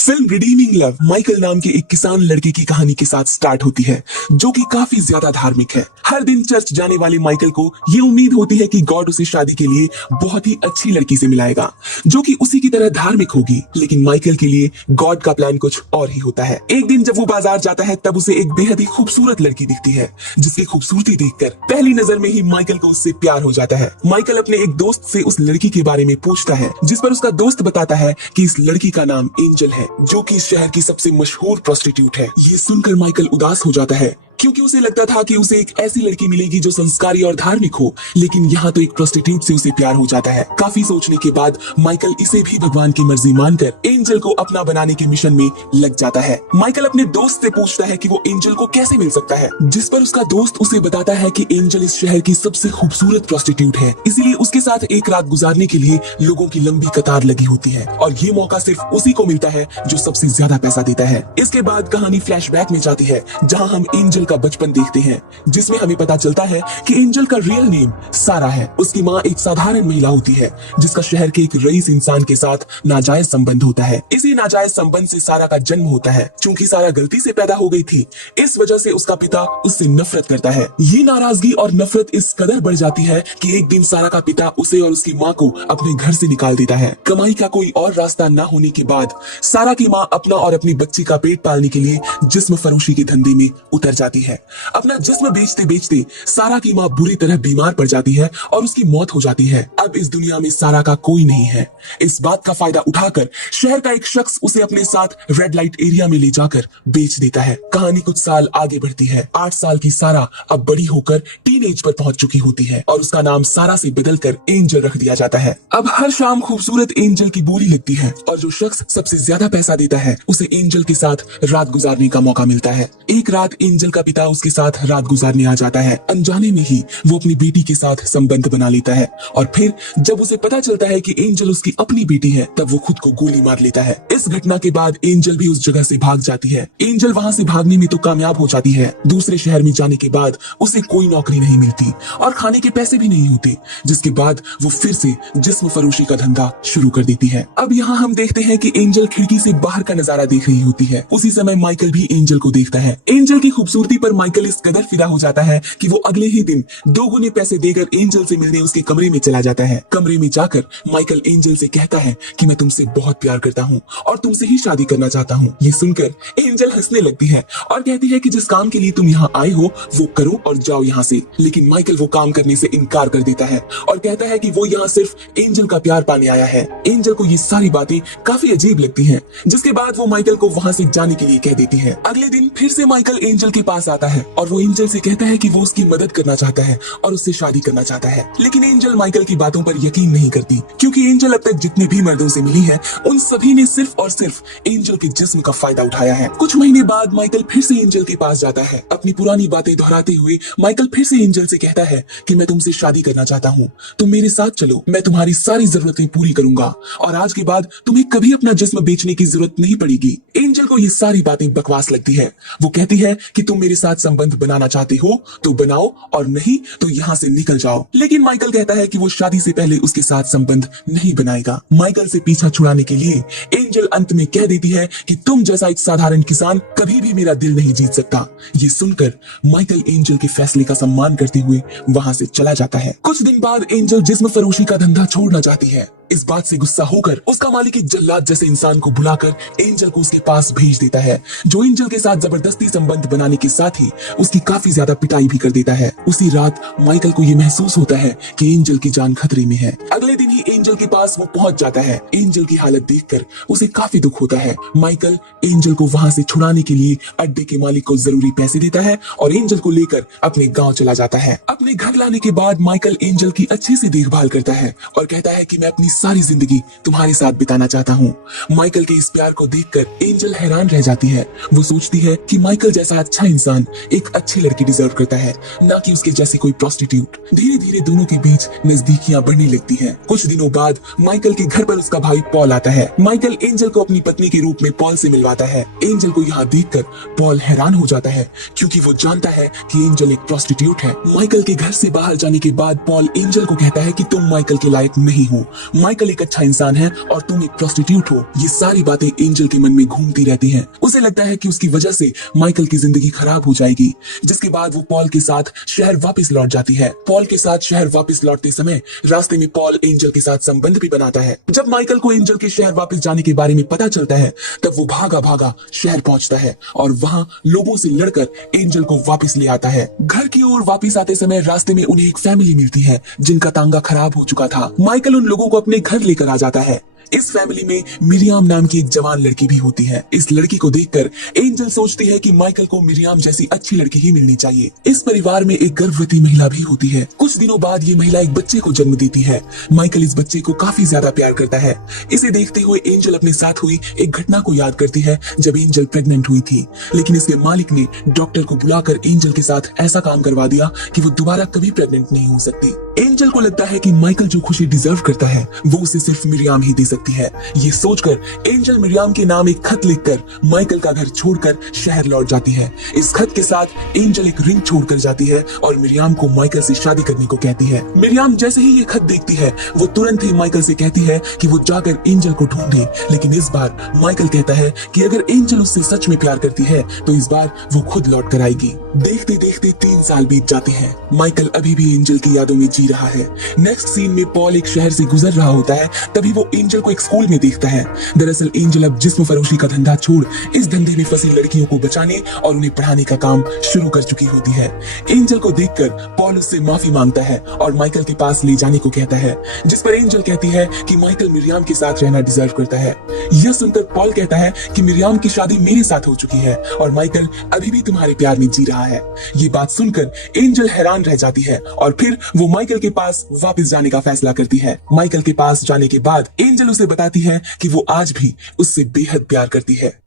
Film redeeming love Michael नाम के एक किसान लड़के की कहानी के साथ स्टार्ट होती है, जो कि काफी ज्यादा धार्मिक है। हर दिन चर्च जाने वाले माइकल को ये उम्मीद होती है कि गॉड उसे शादी के लिए बहुत ही अच्छी लड़की से मिलाएगा, जो कि उसी की तरह धार्मिक होगी। लेकिन माइकल के लिए गॉड का प्लान कुछ और ही होता है। एक दिन जब वो बाजार जाता है, तब उसे एक बेहद ही खूबसूरत लड़की दिखती है, जिसकी खूबसूरती देखकर पहली नजर में ही माइकल को उससे प्यार हो जाता है। माइकल अपने एक दोस्त से उस लड़की के बारे में पूछता है, जिस पर उसका दोस्त बताता है कि इस लड़की का नाम एंजल है, जो कि इस शहर की सबसे मशहूर प्रोस्टिट्यूट है। ये सुनकर माइकल उदास हो जाता है, क्योंकि उसे लगता था कि उसे एक ऐसी लड़की मिलेगी जो संस्कारी और धार्मिक हो, लेकिन यहाँ तो एक प्रोस्टिट्यूट से उसे प्यार हो जाता है। काफी सोचने के बाद माइकल इसे भी भगवान की मर्जी मानकर एंजल को अपना बनाने के मिशन में लग जाता है। माइकल अपने दोस्त से पूछता है कि वो एंजल को कैसे मिल सकता है, जिस पर उसका दोस्त उसे बताता है कि एंजल इस शहर की सबसे खूबसूरत प्रोस्टिट्यूट है, इसीलिए उसके साथ एक रात गुजारने के लिए लोगों की लंबी कतार लगी होती है, और ये मौका सिर्फ उसी को मिलता है जो सबसे ज्यादा पैसा देता है। इसके बाद कहानी फ्लैशबैक में जाती है, जहाँ हम एंजल का बचपन देखते हैं, जिसमें हमें पता चलता है कि एंजल का रियल नेम सारा है। उसकी माँ एक साधारण महिला होती है, जिसका शहर के एक रईस इंसान के साथ नाजायज संबंध होता है। इसी नाजायज संबंध से सारा का जन्म होता है। चूंकि सारा गलती से पैदा हो गई थी, इस वजह से उसका पिता उससे नफरत करता है। ये नाराजगी और नफरत इस कदर बढ़ जाती है कि एक दिन सारा का पिता उसे और उसकी माँ को अपने घर से निकाल देता है। कमाई का कोई और रास्ता न होने के बाद सारा की माँ अपना और अपनी बच्ची का पेट पालने के लिए जिस्म फरोशी के धंधे में उतर जाती है। अपना जिस्म बेचते बेचते सारा की माँ बुरी तरह बीमार पड़ जाती है और उसकी मौत हो जाती है। अब इस दुनिया में सारा का कोई नहीं है। इस बात का फायदा उठाकर शहर का एक शख्स उसे अपने साथ रेड लाइट एरिया में ले जाकर बेच देता है। कहानी कुछ साल आगे बढ़ती है। 8 साल की सारा अब बड़ी होकर टीनेज पर पहुंच चुकी होती है, और उसका नाम सारा से बदलकर एंजल रख दिया जाता है। अब हर शाम खूबसूरत एंजल की बोली लगती है, और जो शख्स सबसे ज्यादा पैसा देता है, उसे एंजल के साथ रात गुजारने का मौका मिलता है। एक रात एंजल का पिता उसके साथ रात गुजारने आ जाता है। अनजाने में ही वो अपनी बेटी के साथ संबंध बना लेता है, और फिर जब उसे पता चलता है कि एंजल उसकी अपनी बेटी है, तब वो खुद को गोली मार लेता है। इस घटना के बाद एंजल भी उस जगह से भाग जाती है। एंजल वहाँ से भागने में तो कामयाब हो जाती है। दूसरे शहर में जाने के बाद उसे कोई नौकरी नहीं मिलती और खाने के पैसे भी नहीं होते, जिसके बाद वो फिर से जिस्म फरोशी का धंधा शुरू कर देती है। अब यहाँ हम देखते हैं कि एंजल खिड़की से बाहर का नजारा देख रही होती है। उसी समय माइकल भी एंजल को देखता है। एंजल की खूबसूरती पर माइकल इस कदर फिदा हो जाता है कि वो अगले ही दिन 2 गुने पैसे देकर एंजल से मिलने उसके कमरे में चला जाता है। कमरे में जाकर माइकल एंजल से कहता है कि मैं तुमसे बहुत प्यार करता हूँ और तुमसे ही शादी करना चाहता हूँ। ये सुनकर एंजल हंसने लगती है और कहती है कि जिस काम के लिए तुम यहाँ आए हो वो करो और जाओ यहाँ से। लेकिन माइकल वो काम करने से इनकार कर देता है और कहता है कि वो यहाँ सिर्फ एंजल का प्यार पाने आया है। एंजल को ये सारी बातें काफी अजीब लगती हैं, जिसके बाद वो माइकल को वहाँ से जाने के लिए कह देती है। अगले दिन फिर से माइकल एंजल के पास आता है और वो एंजल से कहता है कि वो उसकी मदद करना चाहता है और उससे शादी करना चाहता है। लेकिन एंजल माइकल की बातों पर यकीन नहीं करती, क्योंकि एंजल अब तक जितने भी मर्दों से मिली है, उन सभी ने सिर्फ और सिर्फ एंजल के जिस्म का फायदा उठाया है। कुछ महीने बाद माइकल फिर से एंजल के पास जाता है। अपनी पुरानी बातें दोहराते हुए माइकल फिर से एंजल से कहता है कि मैं तुमसे शादी करना चाहता हूँ, तुम मेरे साथ चलो, मैं तुम्हारी सारी जरूरतें पूरी करूंगा और आज के बाद तुम्हें कभी अपना जिस्म बेचने की जरूरत नहीं पड़ेगी। एंजल को ये सारी बातें बकवास लगती है। वो कहती है कि तुम मेरे साथ संबंध बनाना चाहते हो तो बनाओ, और नहीं तो यहाँ से निकल जाओ। लेकिन माइकल कहता है कि वो शादी से पहले उसके साथ संबंध नहीं बनाएगा। माइकल से पीछा छुड़ाने के लिए एंजल अंत में कह देती है कि तुम जैसा एक साधारण किसान कभी भी मेरा दिल नहीं जीत सकता। ये सुनकर माइकल एंजल के फैसले का सम्मान करते हुए वहाँ से चला जाता है। कुछ दिन बाद एंजल जिस्म फरोशी का धंधा छोड़ना चाहती है। इस बात से गुस्सा होकर उसका मालिक एक जल्लाद जैसे इंसान को बुलाकर एंजल को उसके पास भेज देता है, जो एंजल के साथ जबरदस्ती संबंध बनाने के साथ ही उसकी काफी ज्यादा पिटाई भी कर देता है। उसी रात माइकल को ये महसूस होता है कि एंजल की जान खतरे में है। अगले दिन ही एंजल के पास वो पहुंच जाता है। एंजल की हालत देखकर उसे काफी दुख होता है। माइकल एंजल को वहां से छुड़ाने के लिए अड्डे के मालिक को जरूरी पैसे देता है और एंजल को लेकर अपने गाँव चला जाता है। अपने घर लाने के बाद माइकल एंजल की अच्छे से देखभाल करता है और कहता है कि मैं अपनी सारी जिंदगी तुम्हारे साथ बिताना चाहता हूँ। माइकल के इस प्यार को देखकर एंजल हैरान रह जाती है। वो सोचती है कि माइकल जैसा अच्छा इंसान एक अच्छी लड़की डिजर्व करता है, ना कि उसके जैसी कोई प्रोस्टिट्यूट। धीरे धीरे दोनों के बीच नजदीकियां बढ़ने लगती हैं। कुछ दिनों बाद माइकल के घर पर उसका भाई पॉल आता है। माइकल एंजल को अपनी पत्नी के रूप में पॉल से मिलवाता है। एंजल को यहाँ देखकर पॉल हैरान हो जाता है, क्योंकि वो जानता है कि एंजल एक प्रोस्टिट्यूट है। माइकल के घर से बाहर जाने के बाद पॉल एंजल को कहता है कि तुम माइकल के लायक नहीं हो। माइकल एक अच्छा इंसान है और तुम एक प्रोस्टिट्यूट हो। ये सारी बातें एंजल के मन में घूमती रहती हैं। उसे लगता है कि उसकी वजह से माइकल की जिंदगी खराब हो जाएगी। जिसके बाद वो पॉल के साथ शहर वापस लौट जाती है। पॉल के साथ शहर वापस लौटते समय रास्ते में पॉल एंजल के साथ संबंध भी बनाता है। जब माइकल को एंजल के शहर वापस जाने के बारे में पता चलता है तब वो भागा भागा शहर पहुंचता है और वहां लोगों से लड़कर एंजल को वापस ले आता है। घर की ओर वापस आते समय रास्ते में उन्हें एक फैमिली मिलती है जिनका तांगा खराब हो चुका था। माइकल उन लोगों को अपने घर लेकर आ जाता है। इस फैमिली में मिरियाम नाम की एक जवान लड़की भी होती है। इस लड़की को देखकर एंजल सोचती है कि माइकल को मिरियाम जैसी अच्छी लड़की ही मिलनी चाहिए। इस परिवार में एक गर्भवती महिला भी होती है। कुछ दिनों बाद ये महिला एक बच्चे को जन्म देती है। माइकल इस बच्चे को काफी ज्यादा प्यार करता है। इसे देखते हुए एंजल अपने साथ हुई एक घटना को याद करती है जब एंजल प्रेग्नेंट हुई थी, लेकिन इसके मालिक ने डॉक्टर को बुलाकर एंजल के साथ ऐसा काम करवा दिया कि वो दोबारा कभी प्रेग्नेंट नहीं हो सकती। एंजल को लगता है कि माइकल जो खुशी डिजर्व करता है वो उसे सिर्फ मिरियाम ही दे सकती है। ये सोचकर एंजल मिरियाम के नाम एक खत लिखकर माइकल का घर छोड़कर शहर लौट जाती है। इस खत के साथ एंजल एक रिंग छोड़कर जाती है और मिरियाम को माइकल से शादी करने को कहती है। मिरियाम जैसे ही ये खत देखती है वो तुरंत ही माइकल से कहती है कि वो जाकर एंजल को ढूंढे, लेकिन इस बार माइकल कहता है कि अगर एंजल उससे सच में प्यार करती है तो इस बार वो खुद लौट कर आएगी। देखते देखते 3 साल बीत जाते हैं। माइकल अभी भी एंजल की यादों में जी रहा है। नेक्स्ट सीन में पॉल एक शहर से गुजर रहा होता है, तभी वो एंजल को एक स्कूल में देखता है। दरअसल एंजल अब जिस्म फरोशी का धंधा छोड़ इस धंधे में फंसी लड़कियों को बचाने और उन्हें पढ़ाने का काम शुरू कर चुकी होती है। एंजल को देखकर पॉल उससे माफी मांगता है और माइकल के पास ले जाने को कहता है, जिस पर एंजल कहती है कि माइकल मिरियाम के साथ रहना डिजर्व करता है। यह सुनकर पॉल कहता है कि मिरियाम की शादी मेरे साथ हो चुकी है और माइकल अभी भी तुम्हारे प्यार में जी रहा है। ये बात सुनकर एंजल हैरान रह जाती है और फिर वो माइकल के पास वापस जाने का फैसला करती है। माइकल के पास जाने के बाद एंजल उसे बताती है कि वो आज भी उससे बेहद प्यार करती है।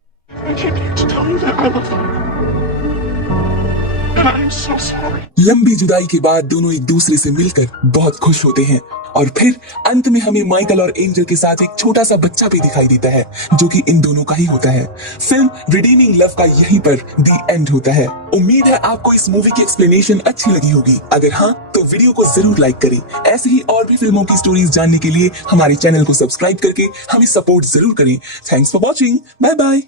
लंबी जुदाई के बाद दोनों एक दूसरे से मिलकर बहुत खुश होते हैं और फिर अंत में हमें माइकल और एंजल के साथ एक छोटा सा बच्चा भी दिखाई देता है जो कि इन दोनों का ही होता है। फिल्म रिडीमिंग लव का यहीं पर द एंड होता है। उम्मीद है आपको इस मूवी की एक्सप्लेनेशन अच्छी लगी होगी। अगर हाँ तो वीडियो को जरूर लाइक करें। ऐसे ही और भी फिल्मों की स्टोरीज जानने के लिए हमारे चैनल को सब्सक्राइब करके हमें सपोर्ट जरूर करें। Thanks for watching. Bye bye.